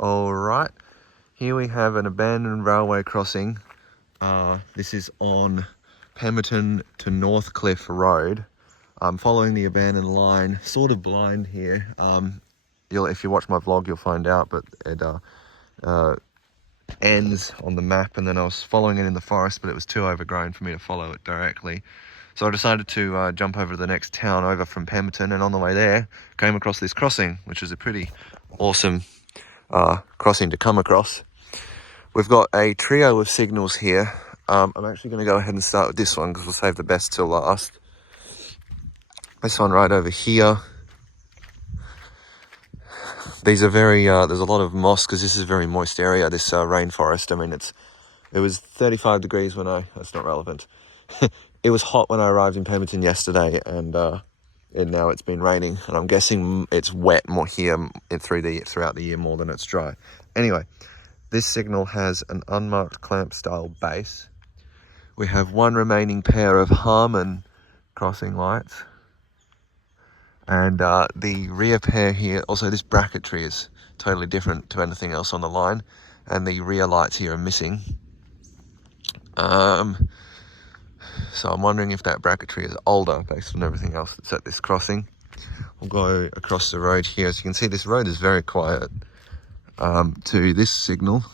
Alright, here we have an abandoned railway crossing. This is on Pemberton to Northcliffe Road. I'm following the abandoned line, sort of blind here. If you watch my vlog, you'll find out, but it ends on the map, and then I was following it in the forest, but it was too overgrown for me to follow it directly. So I decided to jump over to the next town over from Pemberton, and on the way there, came across this crossing, which is a pretty awesome crossing to come across. We've got a trio of signals here. I'm actually going to go ahead and start with this one because we'll save the best till last. This one right over here. These are very, there's a lot of moss because this is a very moist area, this rainforest. I mean, it was 35 degrees when that's not relevant. It was hot when I arrived in Pemberton yesterday, and now it's been raining, and I'm guessing it's wet more here throughout the year more than it's dry. Anyway, this signal has an unmarked clamp style base. We have one remaining pair of Harman crossing lights. And the rear pair here, also this bracketry is totally different to anything else on the line, and the rear lights here are missing. So I'm wondering if that bracketry is older based on everything else that's at this crossing. We'll go across the road here. As you can see, this road is very quiet to this signal.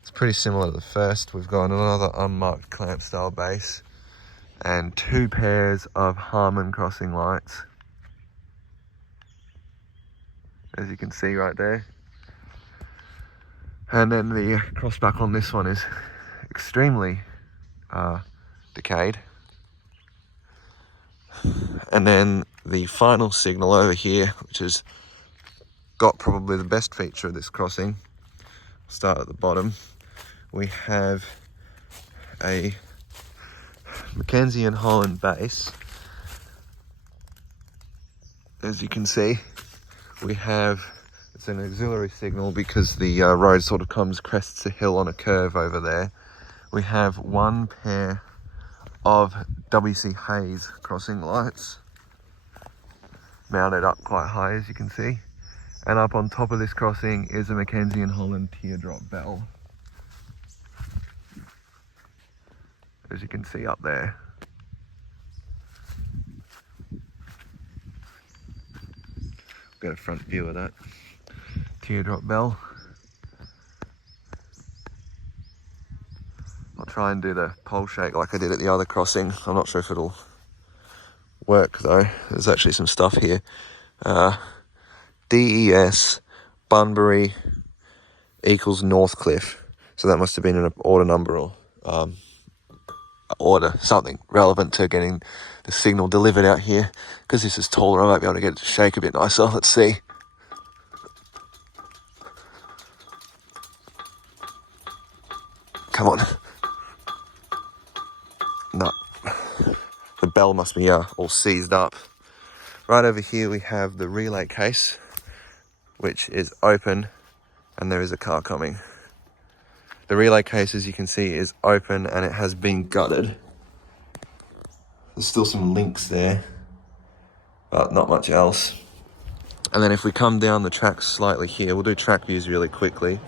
It's pretty similar to the first. We've got another unmarked clamp style base and two pairs of Harman crossing lights, as you can see right there. And then the crossback on this one is extremely decayed. And then the final signal over here, which has got probably the best feature of this crossing, start at the bottom. We have a Mackenzie and Holland base. As you can see, it's an auxiliary signal because the road sort of crests a hill on a curve over there. We have one pair of WC Hayes crossing lights mounted up quite high, as you can see. And up on top of this crossing is a Mackenzie and Holland teardrop bell, as you can see up there. Got a front view of that teardrop bell. I'll try and do the pole shake like I did at the other crossing. I'm not sure if it'll work though. There's actually some stuff here. DES Bunbury equals Northcliffe. So that must have been an order number or order, something relevant to getting the signal delivered out here. Because this is taller, I might be able to get it to shake a bit nicer. Let's see. Come on. No. The bell must be all seized up. Right over here we have the relay case, which is open, and there is a car coming. The relay case, as you can see, is open and it has been gutted. There's still some links there, but not much else. And then if we come down the tracks slightly here, we'll do track views really quickly.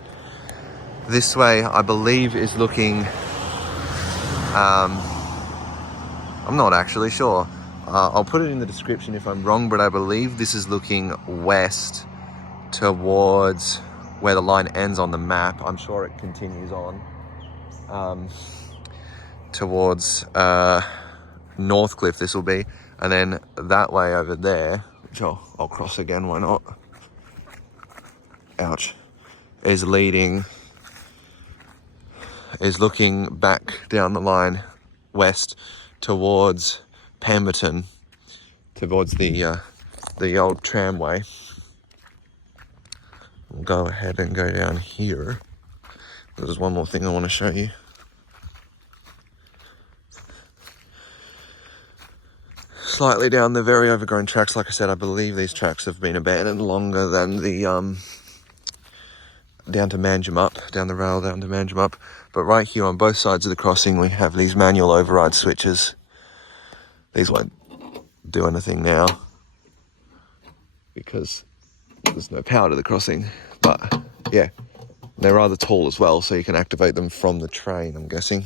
This way, I believe, is looking, I'm not actually sure. I'll put it in the description if I'm wrong, but I believe this is looking west towards where the line ends on the map. I'm sure it continues on towards Northcliffe, this will be, and then that way over there, which I'll cross again, why not? Ouch. Is looking back down the line west towards Pemberton, towards the old tramway. We'll go ahead and go down here. There's one more thing I want to show you. Slightly down the very overgrown tracks, like I said, I believe these tracks have been abandoned longer than the down to Manjimup, down the rail down to Manjimup. But right here on both sides of the crossing, we have these manual override switches. These won't do anything now because there's no power to the crossing, but yeah, they're rather tall as well, so you can activate them from the train, I'm guessing.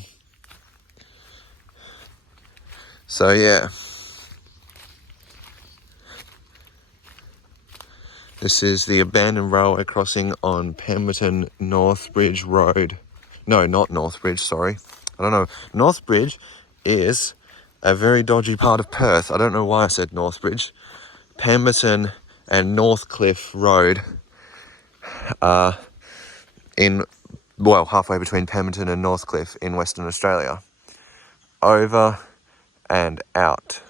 So yeah, this is the abandoned railway crossing on Pemberton Northbridge Road. No, not Northbridge, sorry. I don't know. Northbridge is a very dodgy part of Perth. I don't know why I said Northbridge. Pemberton and Northcliffe Road are halfway between Pemberton and Northcliffe in Western Australia. Over and out.